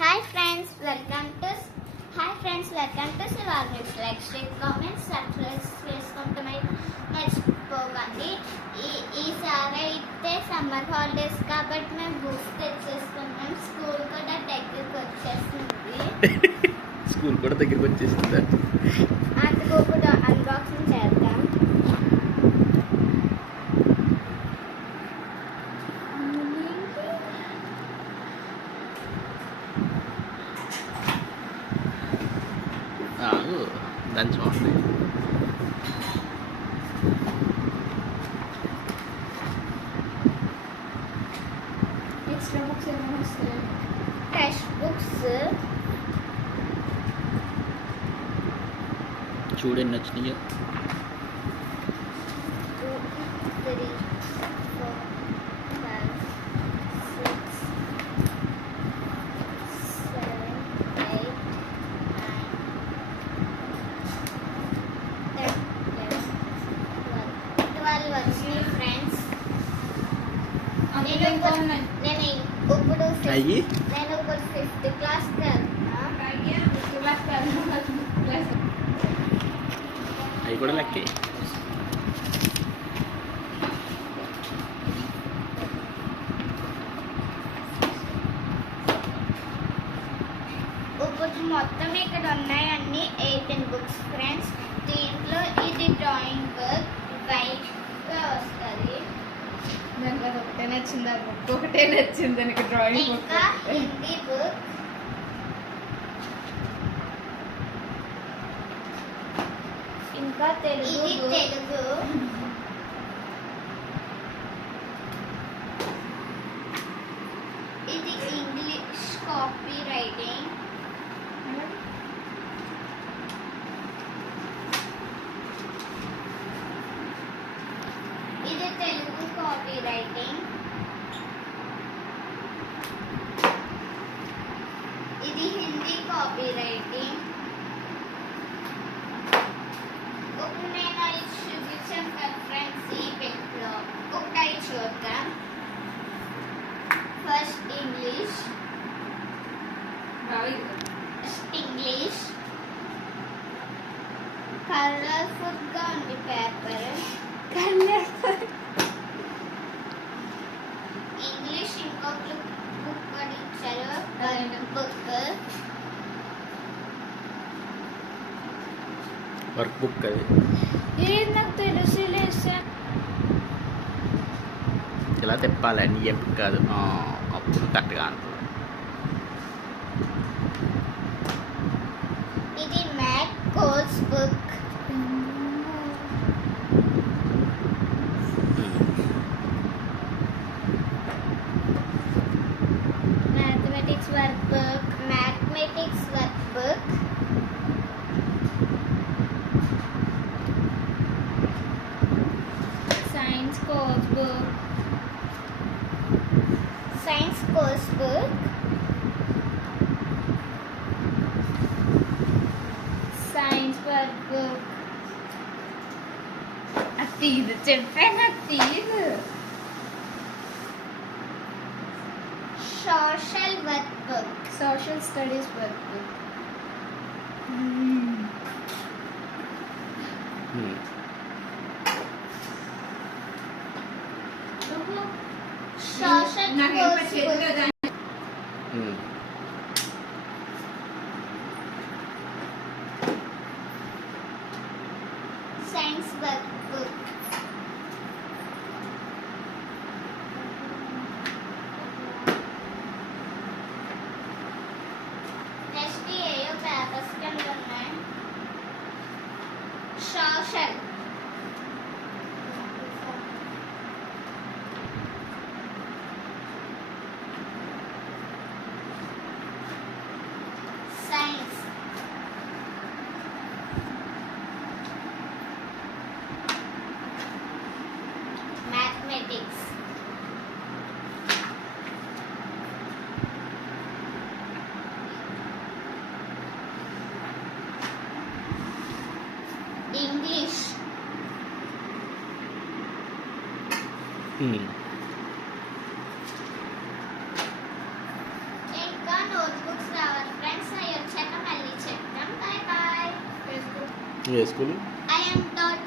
Hi friends, welcome to Sivarni's like share comments subscribe చేసుకుంటామై మర్చిపోకండి. ఈసారి అయితే సమ్మర్ హాలిడేస్ కాబట్టి మేము బుక్స్ తెచ్చేసుకున్నాం. స్కూల్ కూడా దగ్గరికి వచ్చేసింది. అందుకు ఇప్పుడు అన్బాక్సింగ్ చేద్దాం. దంచి వస్తాయి. ఎక్స్ట్రా బుక్స్ ఏమైనా వస్తాయి. టెక్స్ట్ బుక్స్ చూడండి వచ్చినాయో. 2, 3, 4, 5, 6, 7, 8, 9, 10, 11, 12 వచ్చినాయి ఫ్రెండ్స్. నేను ఇప్పుడు అయ్యి 5th క్లాస్కి వెళ్తున్నా. అవి కూడా లెక్కే. ఇప్పుడు మొత్తం ఇక్కడ ఉన్నాయన్నీ 18 బుక్స్ ఫ్రెండ్స్. దీంట్లో ఇది డ్రాయింగ్ బుక్ వైట్గా వస్తుంది. దానికి అది ఒకటే నచ్చింది, ఆ బుక్ ఒకటే నచ్చింది దానికి, డ్రాయింగ్ బుక్. ఇంకా హిందీ బుక్, ఇంకా ఇది తెలుగు, ఇది ఇంగ్లీష్ కాపీ రైటింగ్, ఇది తెలుగు కాపీ రైటింగ్, ఇది హిందీ కాపీ రైటింగ్. ఇప్పుడు నేను అది చూపించాను కదా ఫ్రెండ్స్ ఈ పిక్లో. ఒకటి చూద్దాం. ఫస్ట్ ఇంగ్లీష్ కలర్ఫుల్గా ఉంది పేపర్. ఇంగ్లీష్ ఇంకొక బుక్ కూడా ఇచ్చారు, వర్క్ బుక్ అది. ఏది నాకు తెలుసులే సార్. ఇలా తిప్పాలి, నీ ఎప్పుడు కాదు, అప్పుడు కరెక్ట్గా అనుకో. ఇది math course book. Mathematics work book, science course book, science course book, science work book. అది తీదు చెప్పాను, అది తీదు. Social work book, social studies work book. Social course book, science work book, next ఏయో పేపర్స్ కింద ఉన్నాయి. సోషల్ సైన్స్ మ్యాథమెటిక్స్ ఇంగ్లీష్ ఇంకా notebooks ఏ స్కూల్? I am taught